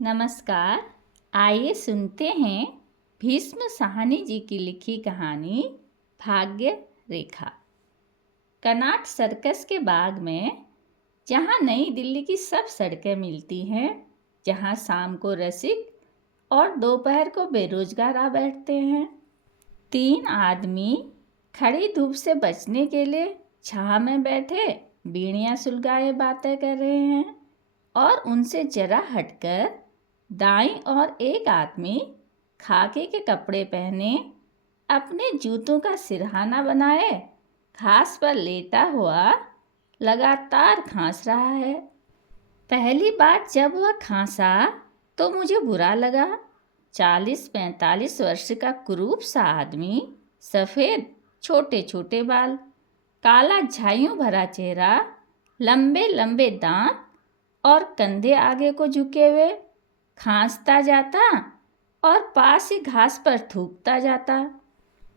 नमस्कार। आइए सुनते हैं भीष्म साहनी जी की लिखी कहानी भाग्य रेखा। कनॉट सर्कस के बाग में, जहाँ नई दिल्ली की सब सड़कें मिलती हैं, जहाँ शाम को रसिक और दोपहर को बेरोजगार आ बैठते हैं, 3 आदमी खड़ी धूप से बचने के लिए छाह में बैठे बीड़ियाँ सुलगाए बातें कर रहे हैं। और उनसे जरा हटकर दाईं ओर एक आदमी खाकी के कपड़े पहने, अपने जूतों का सिरहाना बनाए, घास पर लेटा हुआ लगातार खांस रहा है। पहली बार जब वह खांसा तो मुझे बुरा लगा। 40-45 वर्ष का कुरूप सा आदमी, सफ़ेद छोटे छोटे बाल, काला झाइयों भरा चेहरा, लंबे लंबे दांत और कंधे आगे को झुके हुए, खांसता जाता और पास ही घास पर थूकता जाता।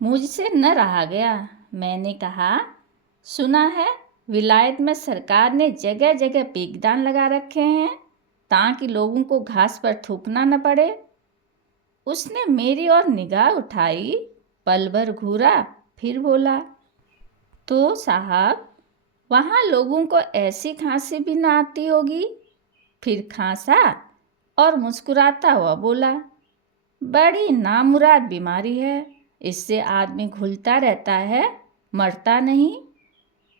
मुझसे न रहा गया। मैंने कहा, सुना है विलायत में सरकार ने जगह जगह पीकदान लगा रखे हैं ताकि लोगों को घास पर थूकना न पड़े। उसने मेरी ओर निगाह उठाई, पल भर घूरा, फिर बोला, तो साहब, वहाँ लोगों को ऐसी खांसी भी ना आती होगी। फिर खांसा और मुस्कुराता हुआ बोला, बड़ी नामुराद बीमारी है, इससे आदमी घुलता रहता है, मरता नहीं।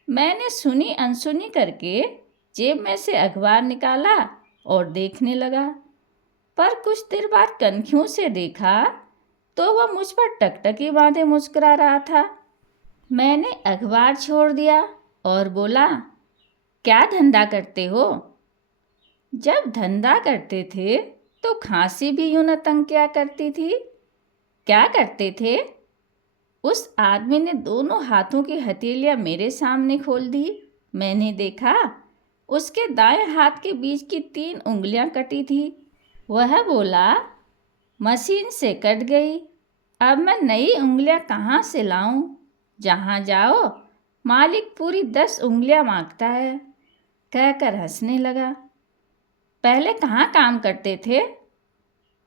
मैंने सुनी अनसुनी करके जेब में से अखबार निकाला और देखने लगा, पर कुछ देर बाद कनखियों से देखा तो वह मुझ पर टकटकी बांधे मुस्कुरा रहा था। मैंने अखबार छोड़ दिया और बोला, क्या धंधा करते हो? जब धंधा करते थे तो खांसी भी यूं न तंग क्या करती थी। क्या करते थे? उस आदमी ने दोनों हाथों की हथेलियां मेरे सामने खोल दी। मैंने देखा उसके दाएं हाथ के बीच की 3 उंगलियां कटी थी। वह बोला, मशीन से कट गई, अब मैं नई उंगलियां कहाँ से लाऊं? जहाँ जाओ मालिक पूरी 10 उंगलियां मांगता है। कहकर हंसने लगा। पहले कहाँ काम करते थे?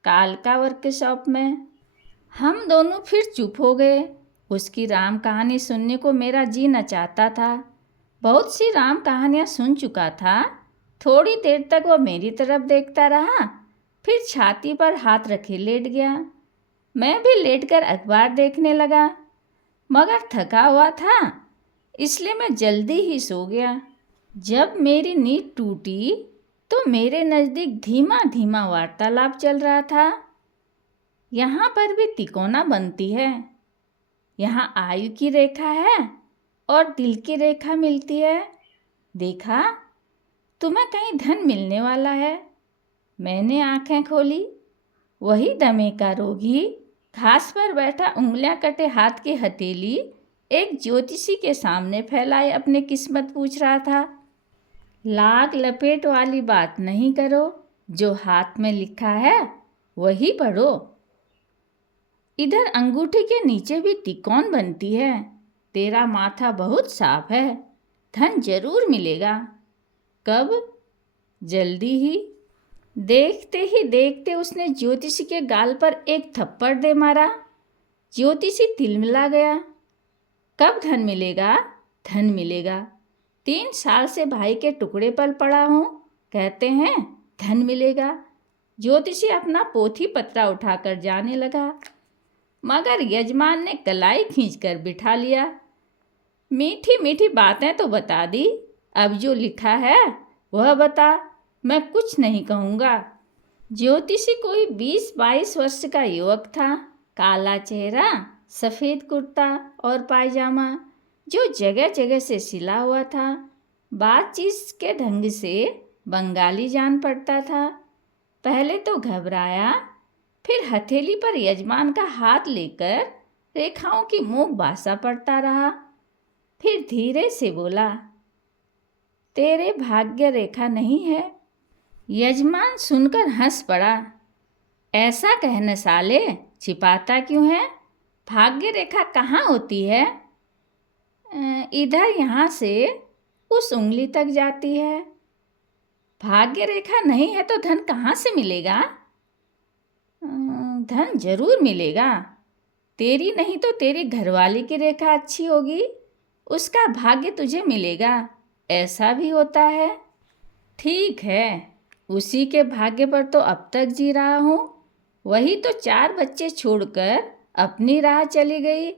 कालका वर्कशॉप में। हम दोनों फिर चुप हो गए। उसकी राम कहानी सुनने को मेरा जी न चाहता था। बहुत सी राम कहानियाँ सुन चुका था। थोड़ी देर तक वह मेरी तरफ देखता रहा, फिर छाती पर हाथ रखे लेट गया। मैं भी लेटकर अखबार देखने लगा, मगर थका हुआ था, इसलिए मैं जल्दी ही सो गया। जब मेरी नींद टूटी तो मेरे नज़दीक धीमा धीमा वार्तालाप चल रहा था। यहाँ पर भी तिकोना बनती है, यहाँ आयु की रेखा है और दिल की रेखा मिलती है। देखा, तुम्हें कहीं धन मिलने वाला है। मैंने आंखें खोली। वही दमे का रोगी, घास पर बैठा, उंगलियां कटे हाथ की हथेली एक ज्योतिषी के सामने फैलाए अपनी किस्मत पूछ रहा था। लाग लपेट वाली बात नहीं करो, जो हाथ में लिखा है वही पढ़ो। इधर अंगूठी के नीचे भी तिकोन बनती है। तेरा माथा बहुत साफ है, धन जरूर मिलेगा। कब? जल्दी ही। देखते ही देखते उसने ज्योतिषी के गाल पर एक थप्पड़ दे मारा। ज्योतिषी तिलमिला गया। कब धन मिलेगा? धन मिलेगा। 3 साल से भाई के टुकड़े पर पड़ा हूँ, कहते हैं धन मिलेगा। ज्योतिषी अपना पोथी पत्रा उठाकर जाने लगा, मगर यजमान ने कलाई खींचकर बिठा लिया। मीठी मीठी बातें तो बता दी, अब जो लिखा है वह बता, मैं कुछ नहीं कहूँगा। ज्योतिषी कोई 20-22 वर्ष का युवक था। काला चेहरा, सफ़ेद कुर्ता और पायजामा जो जगह जगह से सिला हुआ था। बातचीत के ढंग से बंगाली जान पड़ता था। पहले तो घबराया, फिर हथेली पर यजमान का हाथ लेकर रेखाओं की मूक भाषा पढ़ता रहा। फिर धीरे से बोला, तेरे भाग्य रेखा नहीं है। यजमान सुनकर हंस पड़ा। ऐसा कहने साले, छिपाता क्यों है? भाग्य रेखा कहाँ होती है? इधर यहाँ से उस उंगली तक जाती है। भाग्य रेखा नहीं है तो धन कहाँ से मिलेगा? धन जरूर मिलेगा। तेरी नहीं तो तेरी घरवाली की रेखा अच्छी होगी, उसका भाग्य तुझे मिलेगा। ऐसा भी होता है। ठीक है, उसी के भाग्य पर तो अब तक जी रहा हूँ। वही तो 4 बच्चे छोड़कर अपनी राह चली गई।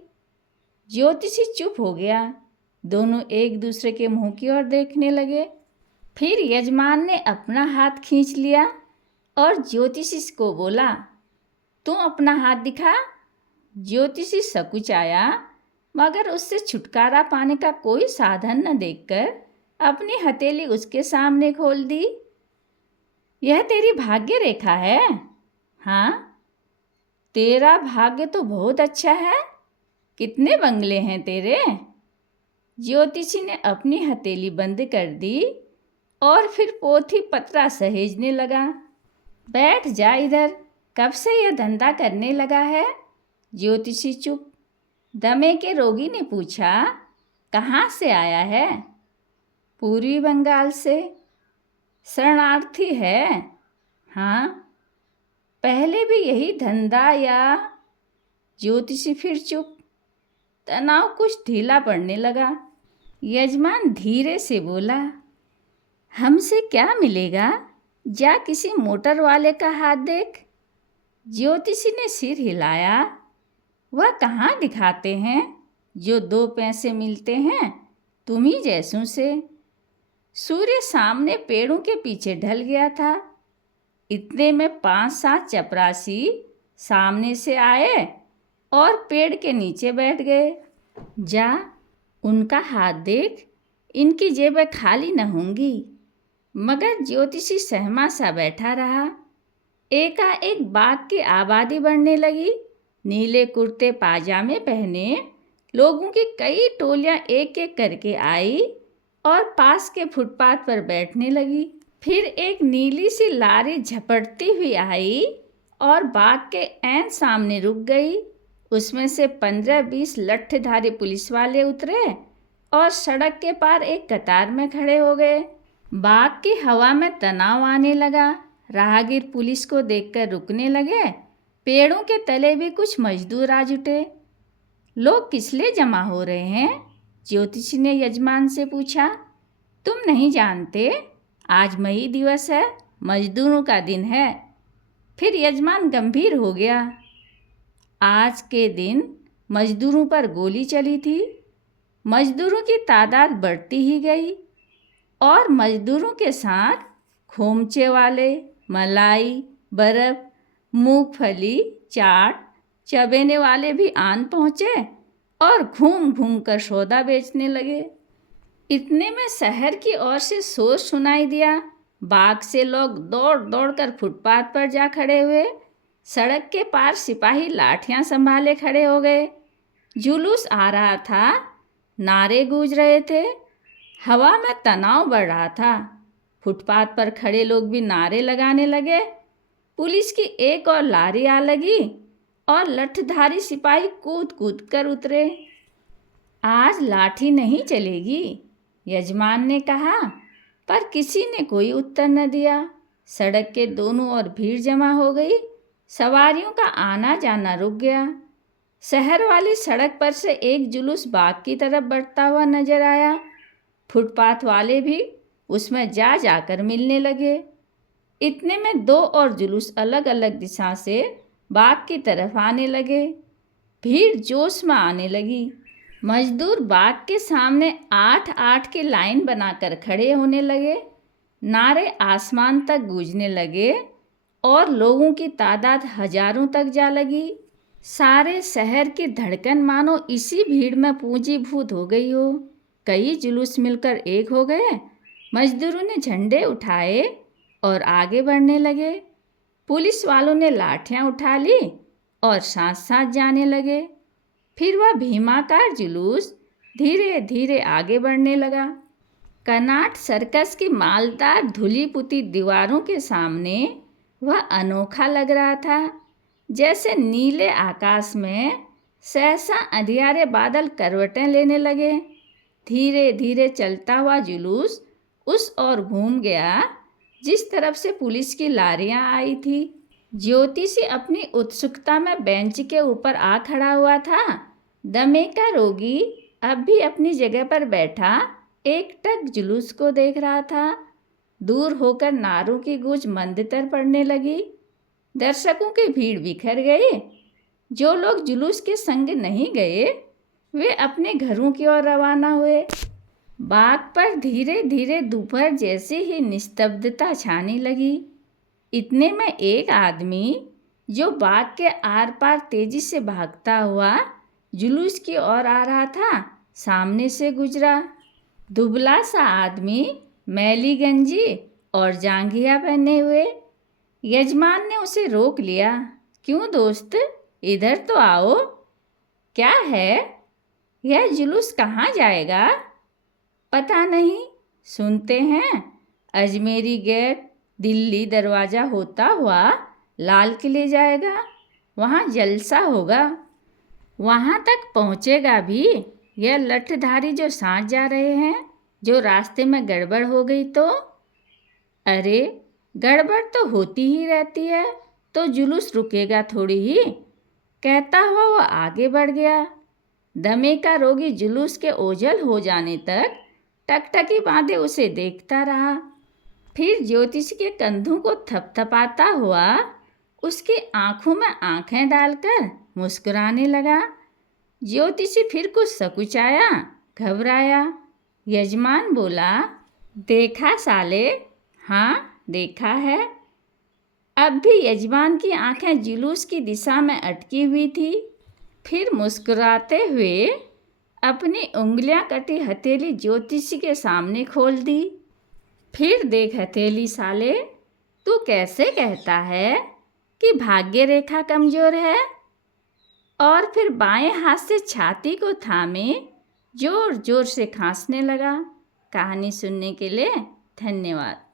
ज्योतिषी चुप हो गया। दोनों एक दूसरे के मुंह की ओर देखने लगे। फिर यजमान ने अपना हाथ खींच लिया और ज्योतिषी को बोला, तू अपना हाथ दिखा। ज्योतिषी सकुचाया, मगर उससे छुटकारा पाने का कोई साधन न देखकर अपनी हथेली उसके सामने खोल दी। यह तेरी भाग्य रेखा है। हाँ, तेरा भाग्य तो बहुत अच्छा है। कितने बंगले हैं तेरे? ज्योतिषी ने अपनी हथेली बंद कर दी और फिर पोथी पत्रा सहेजने लगा। बैठ जा इधर, कब से यह धंधा करने लगा है? ज्योतिषी चुप। दमे के रोगी ने पूछा, कहाँ से आया है? पूर्वी बंगाल से। शरणार्थी है? हाँ। पहले भी यही धंधा या? ज्योतिषी फिर चुप। तनाव कुछ ढीला पड़ने लगा। यजमान धीरे से बोला, हमसे क्या मिलेगा? जा किसी मोटर वाले का हाथ देख। ज्योतिषी ने सिर हिलाया। वह कहाँ दिखाते हैं जो 2 पैसे मिलते हैं तुम्ही जैसों से। सूर्य सामने पेड़ों के पीछे ढल गया था। इतने में 5-7 चपरासी सामने से आए और पेड़ के नीचे बैठ गए। जा, उनका हाथ देख, इनकी जेबें खाली न होंगी। मगर ज्योतिषी सहमा सा बैठा रहा। एकाएक बाघ की आबादी बढ़ने लगी। नीले कुर्ते पाजामे पहने लोगों की कई टोलियां एक एक करके आई और पास के फुटपाथ पर बैठने लगी। फिर एक नीली सी लारी झपटती हुई आई और बाघ के ऐन सामने रुक गई। उसमें से 15-20 लठधारी पुलिस वाले उतरे और सड़क के पार एक कतार में खड़े हो गए। बाघ की हवा में तनाव आने लगा। राहगीर पुलिस को देखकर रुकने लगे। पेड़ों के तले भी कुछ मजदूर आ जुटे। लोग किस लिए जमा हो रहे हैं? ज्योतिषी ने यजमान से पूछा। तुम नहीं जानते? आज मई दिवस है, मजदूरों का दिन है। फिर यजमान गंभीर हो गया। आज के दिन मजदूरों पर गोली चली थी। मजदूरों की तादाद बढ़ती ही गई और मजदूरों के साथ खोमचे वाले, मलाई, बर्फ, मूंगफली, चाट चबेने वाले भी आन पहुँचे और घूम घूम कर सौदा बेचने लगे। इतने में शहर की ओर से शोर सुनाई दिया। बाग से लोग दौड़ दौड़ कर फुटपाथ पर जा खड़े हुए। सड़क के पार सिपाही लाठियां संभाले खड़े हो गए। जुलूस आ रहा था, नारे गूंज रहे थे। हवा में तनाव बढ़ रहा था। फुटपाथ पर खड़े लोग भी नारे लगाने लगे। पुलिस की एक और लारी आ लगी और लठधारी सिपाही कूद कूद कर उतरे। आज लाठी नहीं चलेगी, यजमान ने कहा, पर किसी ने कोई उत्तर न दिया। सड़क के दोनों ओर भीड़ जमा हो गई। सवारियों का आना जाना रुक गया। शहर वाली सड़क पर से एक जुलूस बाग की तरफ बढ़ता हुआ नजर आया। फुटपाथ वाले भी उसमें जा जाकर मिलने लगे। इतने में 2 और जुलूस अलग अलग दिशा से बाग की तरफ आने लगे। भीड़ जोश में आने लगी। मजदूर बाग के सामने 8-8 की लाइन बनाकर खड़े होने लगे। नारे आसमान तक गूंजने लगे और लोगों की तादाद हजारों तक जा लगी। सारे शहर की धड़कन मानो इसी भीड़ में पूंजीभूत हो गई हो। कई जुलूस मिलकर एक हो गए। मजदूरों ने झंडे उठाए और आगे बढ़ने लगे। पुलिस वालों ने लाठियां उठा ली और साथ साथ जाने लगे। फिर वह भीमाकार जुलूस धीरे धीरे आगे बढ़ने लगा। कर्नाट सर्कस की मालदार धुली पुती दीवारों के सामने वह अनोखा लग रहा था, जैसे नीले आकाश में सहसा अंधियारे बादल करवटें लेने लगे। धीरे धीरे चलता हुआ जुलूस उस ओर घूम गया जिस तरफ से पुलिस की लारियां आई थी। ज्योतिषी अपनी उत्सुकता में बेंच के ऊपर आ खड़ा हुआ था। दमे का रोगी अब भी अपनी जगह पर बैठा एकटक जुलूस को देख रहा था। दूर होकर नारों की गूंज मंदतर पड़ने लगी। दर्शकों की भीड़ बिखर गई। जो लोग जुलूस के संग नहीं गए वे अपने घरों की ओर रवाना हुए। बाग पर धीरे धीरे दोपहर जैसी ही निस्तब्धता छाने लगी। इतने में एक आदमी जो बाग के आर पार तेजी से भागता हुआ जुलूस की ओर आ रहा था, सामने से गुजरा। दुबला सा आदमी, मैली गंजी और जांघिया पहने हुए। यजमान ने उसे रोक लिया। क्यों दोस्त, इधर तो आओ। क्या है? यह जुलूस कहाँ जाएगा? पता नहीं, सुनते हैं अजमेरी गेट, दिल्ली दरवाज़ा होता हुआ लाल किले जाएगा। वहाँ जलसा होगा। वहाँ तक पहुँचेगा भी यह लठधारी जो साथ जा रहे हैं। जो रास्ते में गड़बड़ हो गई तो? अरे गड़बड़ तो होती ही रहती है, तो जुलूस रुकेगा थोड़ी ही। कहता हुआ वो आगे बढ़ गया। दमे का रोगी जुलूस के ओझल हो जाने तक टकटकी बांधे उसे देखता रहा। फिर ज्योतिषी के कंधों को थपथपाता हुआ उसकी आंखों में आंखें डालकर मुस्कुराने लगा। ज्योतिषी फिर कुछ सकुचाया, घबराया। यजमान बोला, देखा साले? हाँ देखा है। अब भी यजमान की आंखें जुलूस की दिशा में अटकी हुई थी। फिर मुस्कुराते हुए अपनी उंगलियां कटी हथेली ज्योतिषी के सामने खोल दी। फिर देख हथेली साले, तू कैसे कहता है कि भाग्य रेखा कमजोर है? और फिर बाएं हाथ से छाती को थामे जोर जोर से खांसने लगा। कहानी सुनने के लिए धन्यवाद।